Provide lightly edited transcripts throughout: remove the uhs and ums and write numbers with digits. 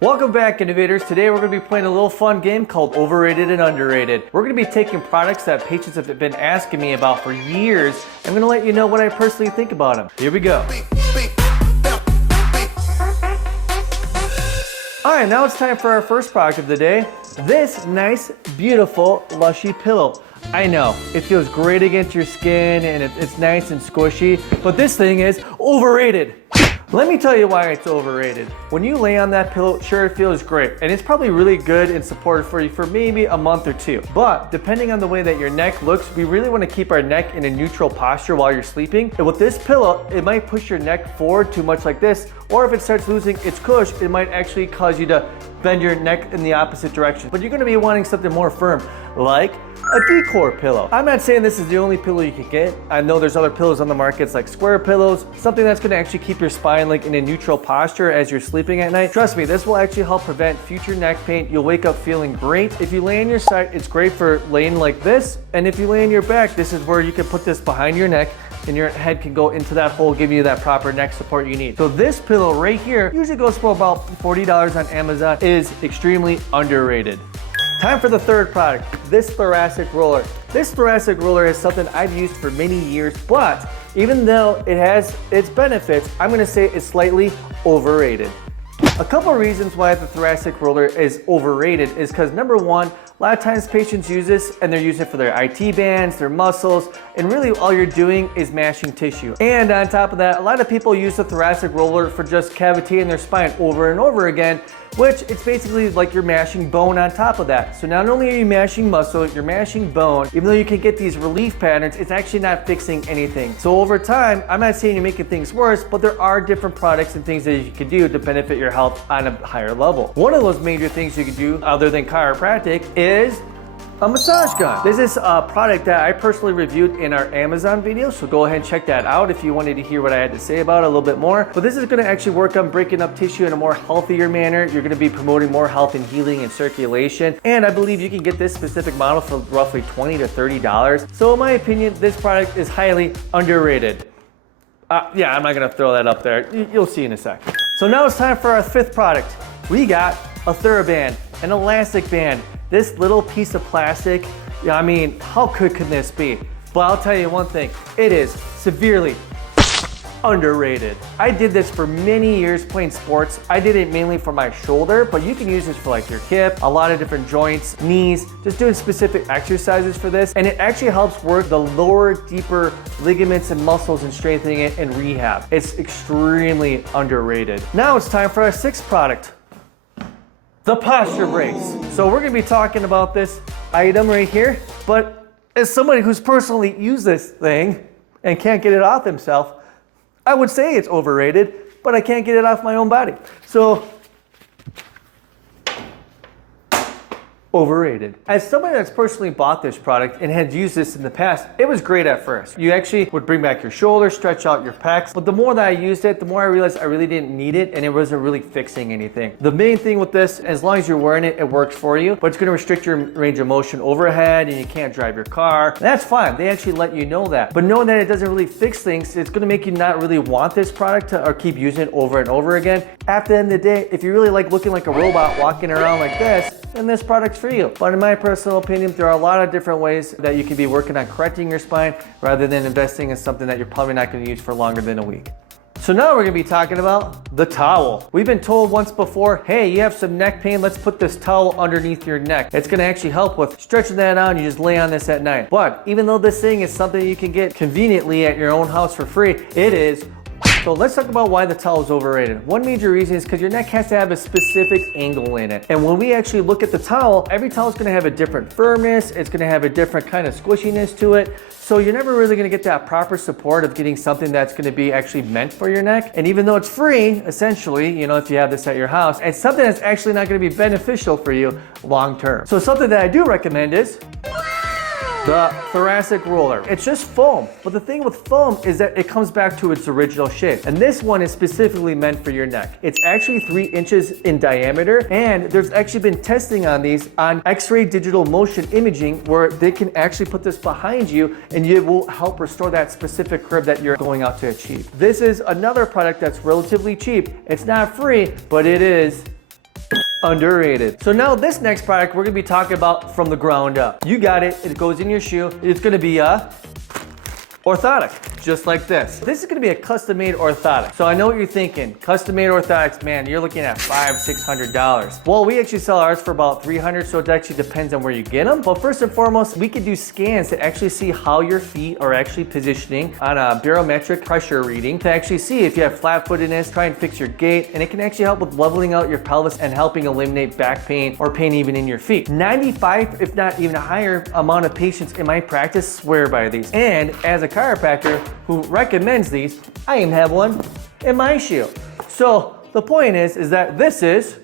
Welcome back, innovators. Today we're going to be playing a little fun game called Overrated and Underrated. We're going to be taking products that patients have been asking me about for years. I'm going to let you know what I personally think about them. Here we go. Alright, now it's time for our first product of the day. This nice, beautiful, lushy pillow. I know, it feels great against your skin and it's nice and squishy, but this thing is overrated. Let me tell you why it's overrated. When you lay on that pillow, sure, it feels great, and it's probably really good and supportive for you for maybe a month or two. But depending on the way that your neck looks, we really want to keep our neck in a neutral posture while you're sleeping. And with this pillow, it might push your neck forward too much like this, or if it starts losing its cush, it might actually cause you to bend your neck in the opposite direction. But you're going to be wanting something more firm, like a decor pillow. I'm not saying this is the only pillow you can get. I know there's other pillows on the markets like square pillows, something that's going to actually keep your spine like in a neutral posture as you're sleeping at night. Trust me, this will actually help prevent future neck pain. You'll wake up feeling great. If you lay on your side, it's great for laying like this. And if you lay on your back, this is where you can put this behind your neck and your head can go into that hole, giving you that proper neck support you need. So this pillow right here usually goes for about $40 on Amazon. It is extremely underrated. Time for the third product, this thoracic roller. This thoracic roller is something I've used for many years, but even though it has its benefits, I'm gonna say it's slightly overrated. A couple of reasons why the thoracic roller is overrated is because number one, a lot of times patients use this and they're using it for their IT bands, their muscles, and really all you're doing is mashing tissue. And on top of that, a lot of people use the thoracic roller for just cavitating their spine over and over again, which it's basically like you're mashing bone on top of that. So not only are you mashing muscle, you're mashing bone. Even though you can get these relief patterns, it's actually not fixing anything. So over time, I'm not saying you're making things worse, but there are different products and things that you can do to benefit your health on a higher level. One of those major things you can do other than chiropractic is a massage gun. This is a product that I personally reviewed in our Amazon video, so go ahead and check that out if you wanted to hear what I had to say about it a little bit more. But this is gonna actually work on breaking up tissue in a more healthier manner. You're gonna be promoting more health and healing and circulation. And I believe you can get this specific model for roughly $20 to $30. So in my opinion, this product is highly underrated. Yeah, I'm not gonna throw that up there. You'll see in a sec. So now it's time for our fifth product. We got a TheraBand, an elastic band. This little piece of plastic, I mean, how good can this be? But I'll tell you one thing, it is severely underrated. I did this for many years playing sports. I did it mainly for my shoulder, but you can use this for like your hip, a lot of different joints, knees, just doing specific exercises for this. And it actually helps work the lower, deeper ligaments and muscles and strengthening it in rehab. It's extremely underrated. Now it's time for our sixth product. The posture brace. So we're gonna be talking about this item right here, but as somebody who's personally used this thing and can't get it off himself, I would say it's overrated, but I can't get it off my own body. So, overrated. As somebody that's personally bought this product and had used this in the past, it was great at first. You actually would bring back your shoulders, stretch out your pecs, but the more that I used it, the more I realized I really didn't need it and it wasn't really fixing anything. The main thing with this, as long as you're wearing it, it works for you, but it's gonna restrict your range of motion overhead and you can't drive your car. That's fine, they actually let you know that. But knowing that it doesn't really fix things, it's gonna make you not really want this product or keep using it over and over again. At the end of the day, if you really like looking like a robot walking around like this, then this product's for you. But in my personal opinion, there are a lot of different ways that you can be working on correcting your spine rather than investing in something that you're probably not going to use for longer than a week. So now we're going to be talking about the towel. We've been told once before, hey, you have some neck pain, let's put this towel underneath your neck. It's going to actually help with stretching that out and you just lay on this at night. But even though this thing is something you can get conveniently at your own house for free, it is. So let's talk about why the towel is overrated. One major reason is because your neck has to have a specific angle in it. And when we actually look at the towel, every towel is going to have a different firmness. It's going to have a different kind of squishiness to it. So you're never really going to get that proper support of getting something that's going to be actually meant for your neck. And even though it's free, essentially, you know, if you have this at your house, it's something that's actually not going to be beneficial for you long term. So something that I do recommend is the thoracic roller. It's just foam, but the thing with foam is that it comes back to its original shape. And this one is specifically meant for your neck. It's actually 3 inches in diameter, and there's actually been testing on these on X-ray digital motion imaging where they can actually put this behind you and it will help restore that specific curve that you're going out to achieve. This is another product that's relatively cheap. It's not free, but it is underrated. So now this next product we're gonna be talking about from the ground up. You got it, it goes in your shoe. It's gonna be orthotic, just like this. This is gonna be a custom-made orthotic. So I know what you're thinking, custom-made orthotics, man, you're looking at $500-600. Well, we actually sell ours for about $300, so it actually depends on where you get them. But first and foremost, we can do scans to actually see how your feet are actually positioning on a barometric pressure reading to actually see if you have flat-footedness, try and fix your gait, and it can actually help with leveling out your pelvis and helping eliminate back pain or pain even in your feet. 95, if not even a higher amount of patients in my practice swear by these. And as a chiropractor who recommends these, I even have one in my shoe. So the point is that this is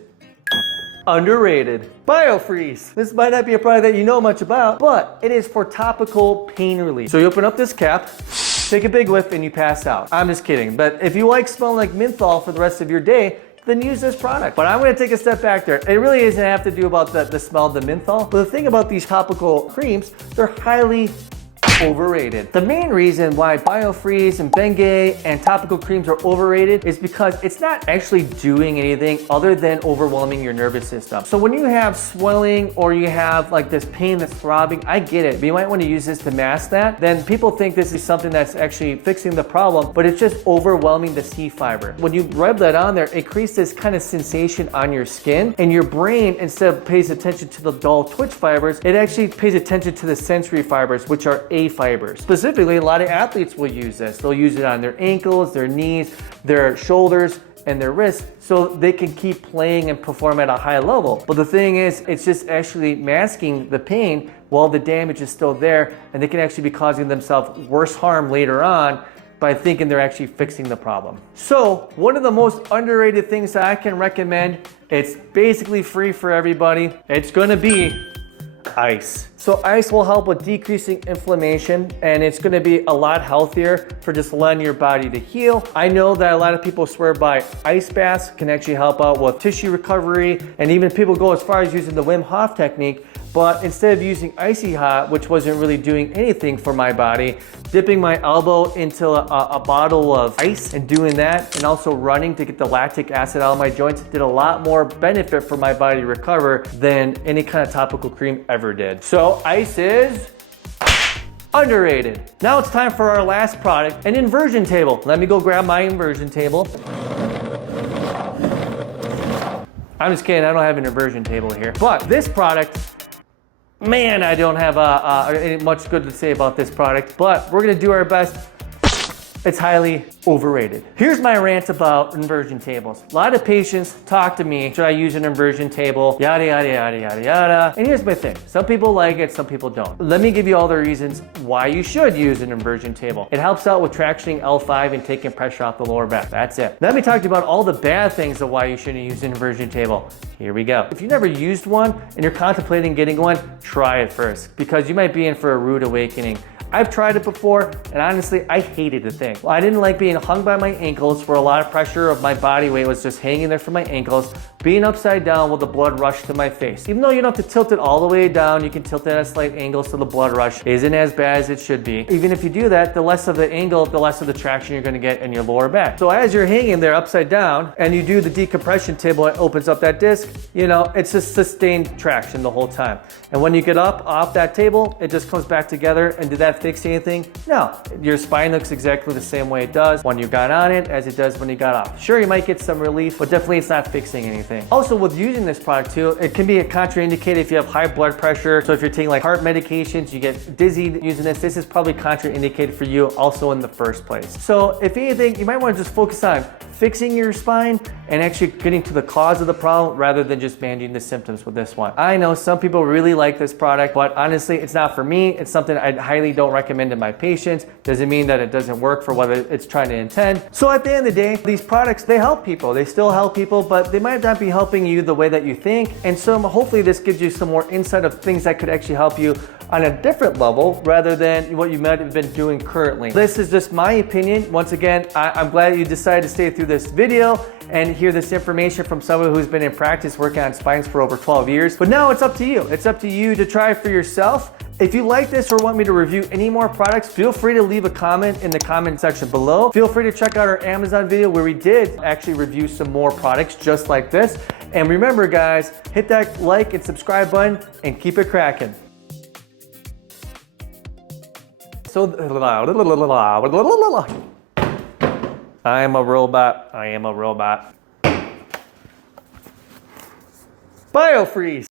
underrated. Biofreeze. This might not be a product that you know much about, but it is for topical pain relief. So you open up this cap, take a big whiff, and you pass out. I'm just kidding, but if you like smelling like menthol for the rest of your day, then use this product. But I'm gonna take a step back there. It really doesn't have to do about the smell of the menthol, but the thing about these topical creams, they're highly overrated. The main reason why Biofreeze and Bengay and topical creams are overrated is because it's not actually doing anything other than overwhelming your nervous system. So when you have swelling or you have like this pain that's throbbing, I get it, but you might want to use this to mask that. Then people think this is something that's actually fixing the problem, but it's just overwhelming the C fiber. When you rub that on there, it creates this kind of sensation on your skin, and your brain, instead of pays attention to the dull twitch fibers, it actually pays attention to the sensory fibers, which are A fibers. Specifically, a lot of athletes will use this. They'll use it on their ankles, their knees, their shoulders, and their wrists, so they can keep playing and perform at a high level. But the thing is, it's just actually masking the pain while the damage is still there, and they can actually be causing themselves worse harm later on by thinking they're actually fixing the problem. So one of the most underrated things that I can recommend, it's basically free for everybody, it's gonna be ice. So ice will help with decreasing inflammation, and it's gonna be a lot healthier for just letting your body to heal. I know that a lot of people swear by ice baths can actually help out with tissue recovery, and even people go as far as using the Wim Hof technique. But instead of using icy hot, which wasn't really doing anything for my body, dipping my elbow into a bottle of ice and doing that, and also running to get the lactic acid out of my joints, did a lot more benefit for my body to recover than any kind of topical cream ever did. So ice is underrated. Now it's time for our last product, an inversion table. Let me go grab my inversion table. I'm just kidding, I don't have an inversion table here. But this product, man, I don't have much good to say about this product, but we're gonna do our best. It's highly overrated. Here's my rant about inversion tables. A lot of patients talk to me, should I use an inversion table? Yada, yada, yada, yada, yada. And here's my thing. Some people like it, some people don't. Let me give you all the reasons why you should use an inversion table. It helps out with tractioning L5 and taking pressure off the lower back. That's it. Let me talk to you about all the bad things of why you shouldn't use an inversion table. Here we go. If you've never used one and you're contemplating getting one, try it first, because you might be in for a rude awakening. I've tried it before, and honestly, I hated the thing. I didn't like being hung by my ankles, where a lot of pressure of my body weight was just hanging there from my ankles, being upside down with the blood rush to my face. Even though you don't have to tilt it all the way down, you can tilt it at a slight angle so the blood rush isn't as bad as it should be. Even if you do that, the less of the angle, the less of the traction you're gonna get in your lower back. So as you're hanging there upside down, and you do the decompression table, it opens up that disc, you know, it's just sustained traction the whole time. And when you get up off that table, it just comes back together. And did that fix anything? No. Your spine looks exactly the same way it does when you got on it as it does when you got off. Sure, you might get some relief, but definitely it's not fixing anything. Also, with using this product too, it can be a contraindicated if you have high blood pressure. So if you're taking like heart medications, you get dizzy using this, this is probably contraindicated for you also in the first place. So if anything, you might want to just focus on fixing your spine and actually getting to the cause of the problem rather than just managing the symptoms with this one. I know some people really like this product, but honestly, it's not for me. It's something I highly don't recommend to my patients. Doesn't mean that it doesn't work for what it's trying to intend. So at the end of the day, these products, they help people. They still help people, but they might not be helping you the way that you think. And so hopefully this gives you some more insight of things that could actually help you on a different level rather than what you might have been doing currently. This is just my opinion. Once again, I'm glad you decided to stay through this video and hear this information from someone who's been in practice working on spines for over 12 years. But now it's up to you. It's up to you to try for yourself If you like this or want me to review any more products, feel free to leave a comment in the comment section below. Feel free to check out our Amazon video where we did actually review some more products just like this. And remember guys, hit that like and subscribe button and keep it cracking. So, I am a robot. I am a robot. Biofreeze.